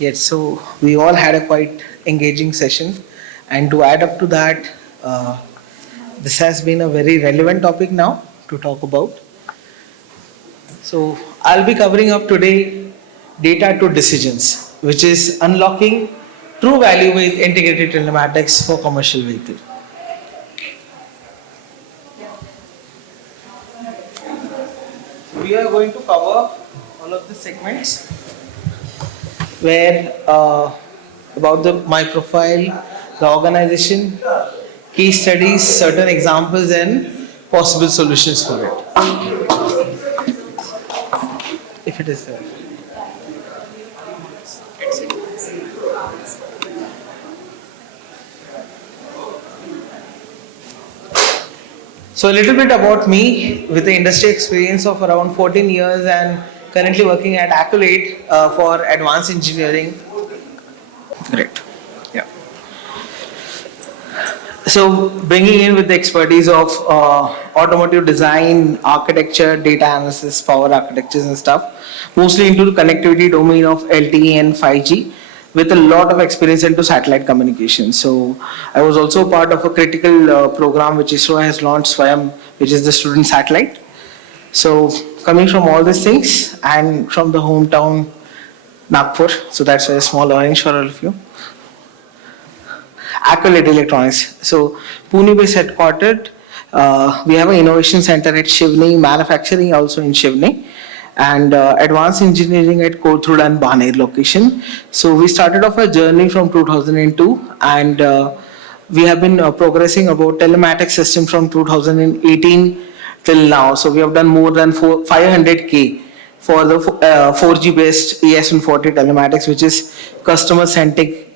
Yes, so we all had a quite engaging session, and to add up to that, this has been a very relevant topic now to talk about. So I'll be covering up today data to decisions, which is unlocking true value with integrated telematics for commercial vehicle. We are going to cover all of the segments where about my profile, the organization, case studies, certain examples, and possible solutions for it. If it is there. So a little bit about me with the industry experience of around 14 years and currently working at Accolade for advanced engineering. Great. Yeah. So bringing in with the expertise of automotive design, architecture, data analysis, power architectures and stuff, mostly into the connectivity domain of LTE and 5G, with a lot of experience into satellite communication. So I was also part of a critical program which ISRO has launched, SWAYAM, which is the student satellite. So coming from all these things and from the hometown Nagpur, so that's a small orange for all of you. Accolade Electronics. So Pune based headquartered. We have an innovation center at Shivni, manufacturing also in Shivni, and advanced engineering at Kothur and Baner location. So we started off a journey from 2002, and we have been progressing about telematics system from 2018 till now. So we have done more than 500K for the 4G based ES140 telematics, which is customer centric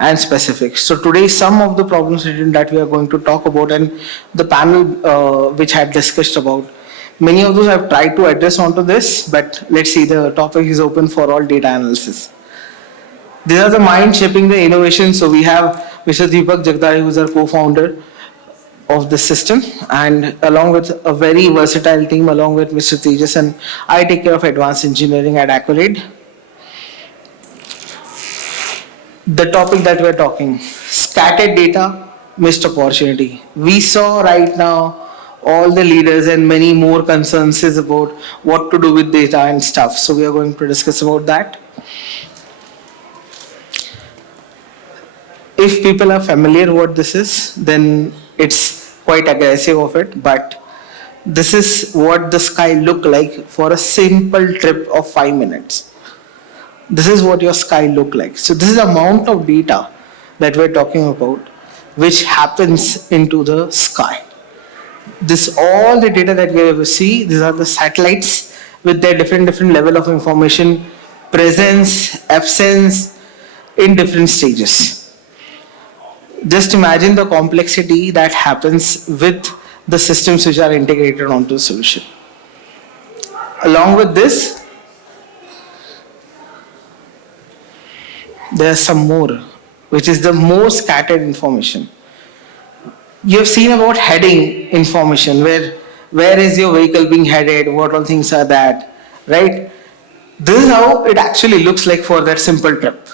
and specific. So today some of the problems that we are going to talk about, and the panel which had discussed about, many of those I've tried to address onto this, but let's see, the topic is open for all data analysis. These are the minds shaping the innovation. So we have Mr. Deepak Jagdale, who is our co-founder of the system, and along with a very versatile team, along with Mr. Tejas, and I take care of advanced engineering at Accolade. The topic that we're talking, scattered data, missed opportunity. We saw right now all the leaders and many more concerns is about what to do with data and stuff. So we are going to discuss about that. If people are familiar what this is, then it's quite aggressive of it, but this is what the sky look like for a simple trip of 5 minutes. This is what your sky look like. So this is the amount of data that we're talking about, which happens into the sky. This all the data that we ever see, these are the satellites with their different level of information, presence, absence in different stages. Just imagine the complexity that happens with the systems which are integrated onto the solution. Along with this, there's some more, which is the more scattered information. You have seen about heading information, where is your vehicle being headed, what all things are that, right? This is how it actually looks like for that simple trip.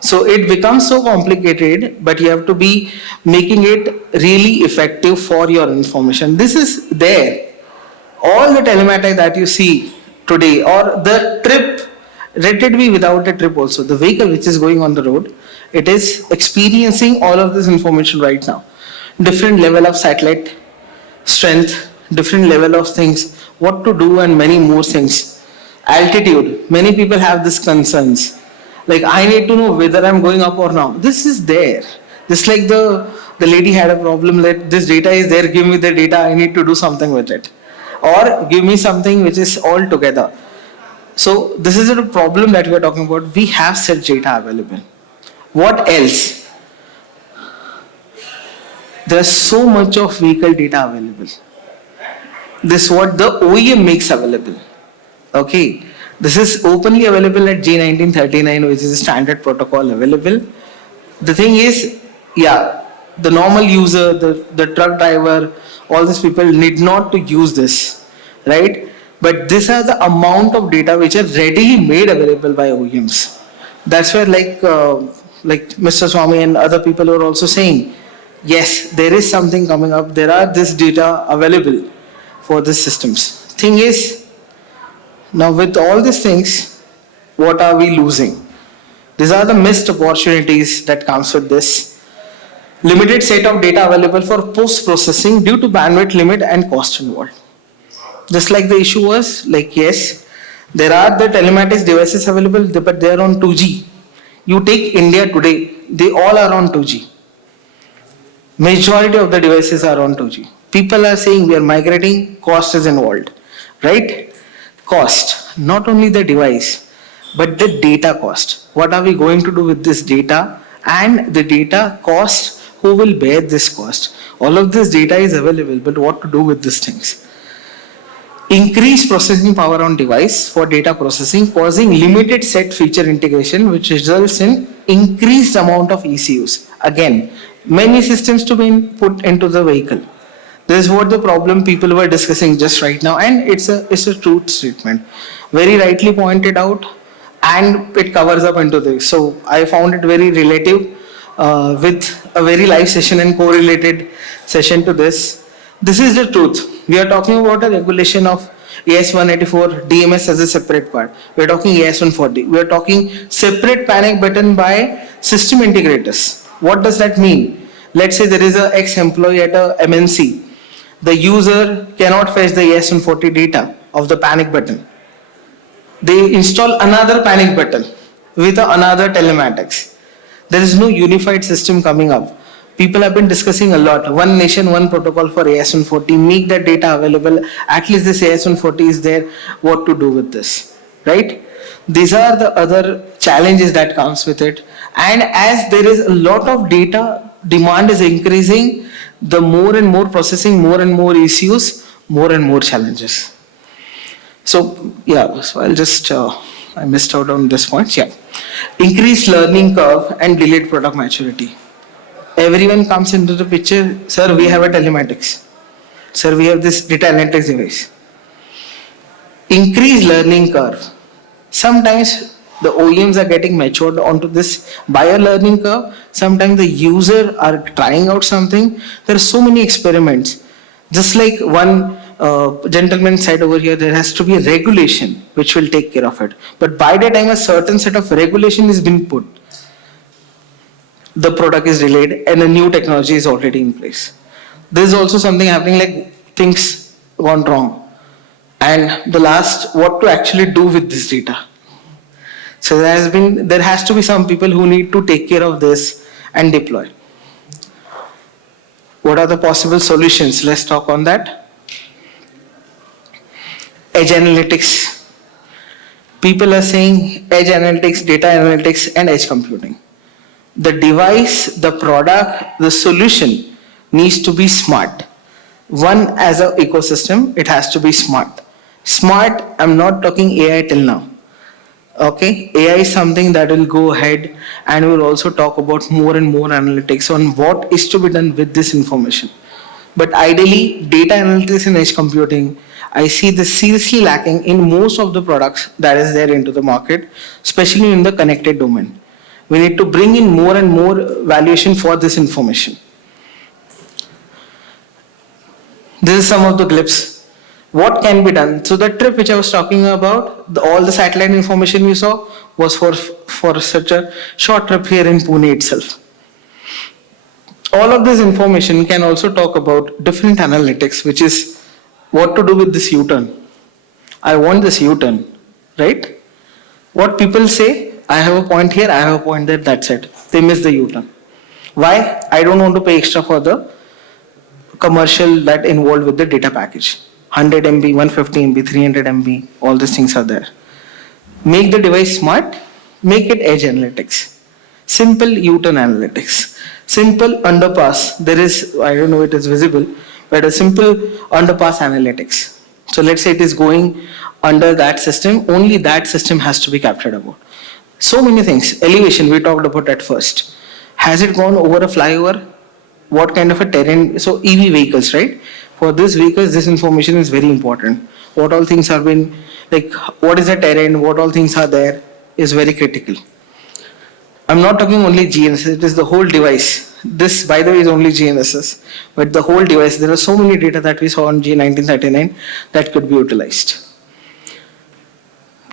So it becomes so complicated, but you have to be making it really effective for your information. This is there. All the telematics that you see today, or the trip, let it be without a trip also. The vehicle which is going on the road, it is experiencing all of this information right now. Different level of satellite strength, different level of things, what to do and many more things. Altitude, many people have these concerns. Like, I need to know whether I'm going up or not. This is there. Just like the lady had a problem that this data is there, give me the data, I need to do something with it. Or give me something which is all together. So this is a problem that we are talking about. We have such data available. What else? There's so much of vehicle data available. This is what the OEM makes available. Okay. This is openly available at G1939, which is a standard protocol available. The thing is, yeah, the normal user, the truck driver, all these people need not to use this, right? But these are the amount of data which are readily made available by OEMs. That's where like Mr. Swami and other people are also saying, yes, there is something coming up. There are this data available for these systems. Thing is, now with all these things, what are we losing? These are the missed opportunities that comes with this. Limited set of data available for post-processing due to bandwidth limit and cost involved. Just like the issue was, like yes, there are the telematics devices available, but they are on 2G. You take India today, they all are on 2G. Majority of the devices are on 2G. People are saying we are migrating, cost is involved, right? Cost, not only the device, but the data cost. What are we going to do with this data and the data cost? Who will bear this cost? All of this data is available, but what to do with these things? Increase processing power on device for data processing, causing limited set feature integration, which results in increased amount of ECUs. Again, many systems to be put into the vehicle. This is what the problem people were discussing just right now, and it's a truth statement, very rightly pointed out, and it covers up into this. So I found it very relative with a very live session and correlated session to this. This is the truth. We are talking about a regulation of AS 184 DMS as a separate part. We are talking AS 140. We are talking separate panic button by system integrators. What does that mean? Let's say there is a ex-employee at a MNC. The user cannot fetch the AS 140 data of the panic button. They install another panic button with another telematics. There is no unified system coming up. People have been discussing a lot. One nation, one protocol for AS 140. Make that data available. At least this AS 140 is there. What to do with this, right? These are the other challenges that comes with it. And as there is a lot of data, demand is increasing. The more and more processing, more and more issues, more and more challenges. So yeah, so I'll just I missed out on this point. Yeah, increased learning curve and delayed product maturity. Everyone comes into the picture. Sir, we have a telematics. Sir, we have this data analytics device. Increased learning curve. Sometimes the OEMs are getting matured onto this buyer learning curve. Sometimes the user are trying out something. There are so many experiments. Just like one gentleman said over here, there has to be a regulation which will take care of it. But by the time a certain set of regulation is being put, the product is delayed and a new technology is already in place. There is also something happening like things gone wrong. And the last, what to actually do with this data. So there has to be some people who need to take care of this and deploy. What are the possible solutions? Let's talk on that. Edge analytics. People are saying edge analytics, data analytics, and edge computing. The device, the product, the solution needs to be smart. One, as an ecosystem, it has to be smart. Smart, I'm not talking AI till now. Okay, AI is something that will go ahead, and we'll also talk about more and more analytics on what is to be done with this information. But ideally, data analytics and edge computing, I see this seriously lacking in most of the products that is there into the market, especially in the connected domain. We need to bring in more and more valuation for this information. This is some of the glimpse. What can be done? So the trip which I was talking about, all the satellite information we saw was for such a short trip here in Pune itself. All of this information can also talk about different analytics, which is what to do with this U-turn. I want this U-turn, right? What people say, I have a point here, I have a point there, that's it. They miss the U-turn. Why? I don't want to pay extra for the commercial that involved with the data package. 100 MB, 150 MB, 300 MB, all these things are there. Make the device smart, make it edge analytics. Simple U-turn analytics. Simple underpass. There is, I don't know if it is visible, but a simple underpass analytics. So let's say it is going under that system, only that system has to be captured about. So many things. Elevation, we talked about at first. Has it gone over a flyover? What kind of a terrain? So EV vehicles, right? For these vehicles, this information is very important. What all things have been, like what is the terrain, what all things are there is very critical. I'm not talking only GNSS, it is the whole device. This, by the way, is only GNSS, but the whole device, there are so many data that we saw on G1939 that could be utilized.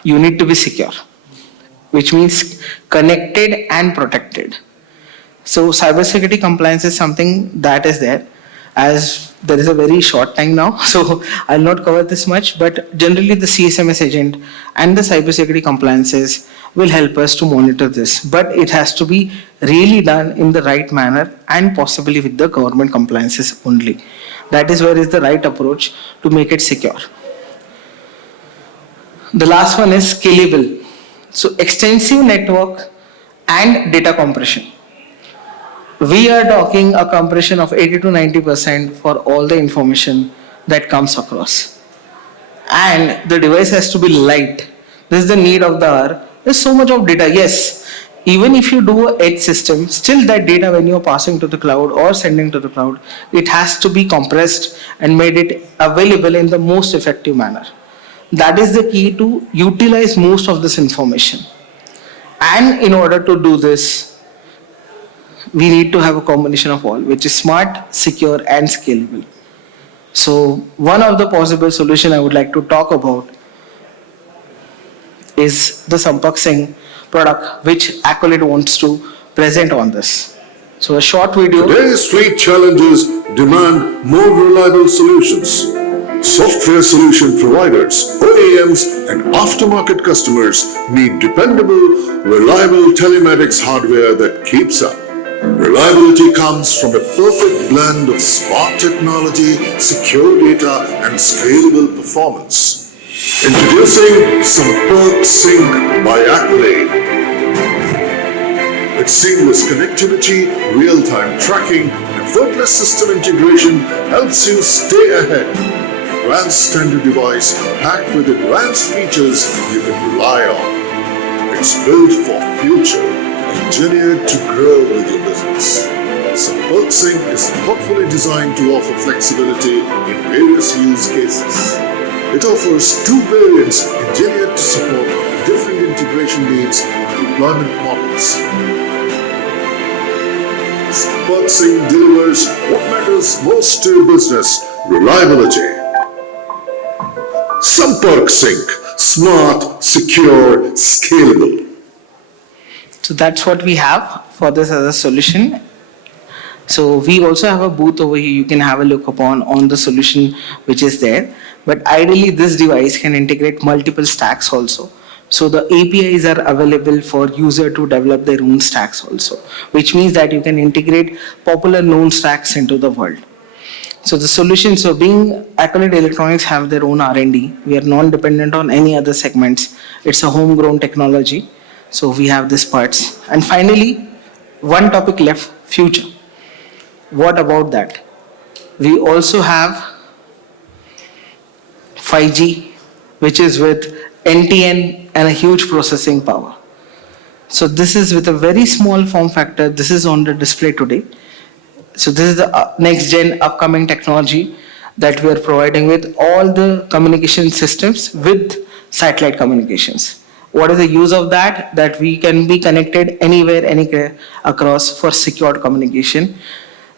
You need to be secure, which means connected and protected. So cybersecurity compliance is something that is there. As there is a very short time now, so I'll not cover this much, but generally the CSMS agent and the cybersecurity compliances will help us to monitor this. But it has to be really done in the right manner and possibly with the government compliances only. That is where is the right approach to make it secure. The last one is scalable. So extensive network and data compression. We are talking a compression of 80 to 90% for all the information that comes across. And the device has to be light. This is the need of the hour. There's so much of data. Yes, even if you do a edge system, still that data when you're passing to the cloud or sending to the cloud, it has to be compressed and made it available in the most effective manner. That is the key to utilize most of this information. And in order to do this, we need to have a combination of all, which is smart, secure, and scalable. So one of the possible solution I would like to talk about is the Sampak Singh product, which Accolade wants to present on this. So a short video. Today's fleet challenges demand more reliable solutions. Software solution providers, OEMs, and aftermarket customers need dependable, reliable telematics hardware that keeps up. Reliability comes from a perfect blend of smart technology, secure data, and scalable performance. Introducing Sampak Sync by Accolade. Its seamless connectivity, real-time tracking, and effortless system integration helps you stay ahead. Advanced standard device packed with advanced features you can rely on. It's built for future, engineered to grow with your business. Sampak Sync is thoughtfully designed to offer flexibility in various use cases. It offers two variants engineered to support different integration needs and deployment models. Sampak Sync delivers what matters most to your business: reliability. Sampak Sync, smart, secure, scalable. So that's what we have for this as a solution. So we also have a booth over here you can have a look upon on the solution which is there. But ideally this device can integrate multiple stacks also. So the APIs are available for user to develop their own stacks also, which means that you can integrate popular known stacks into the world. So the solution, so being Accolade Electronics have their own R&D, we are non-dependent on any other segments. It's a homegrown technology. So we have these parts. And finally, one topic left, future. What about that? We also have 5G, which is with NTN and a huge processing power. So this is with a very small form factor. This is on the display today. So this is the next gen upcoming technology that we are providing with all the communication systems with satellite communications. What is the use of that? That we can be connected anywhere, anywhere across for secured communication.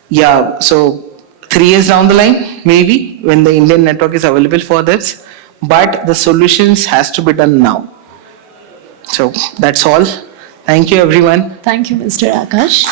Yeah, so 3 years down the line, maybe when the Indian network is available for this, but the solutions has to be done now. So that's all. Thank you, everyone. Thank you, Mr. Akash.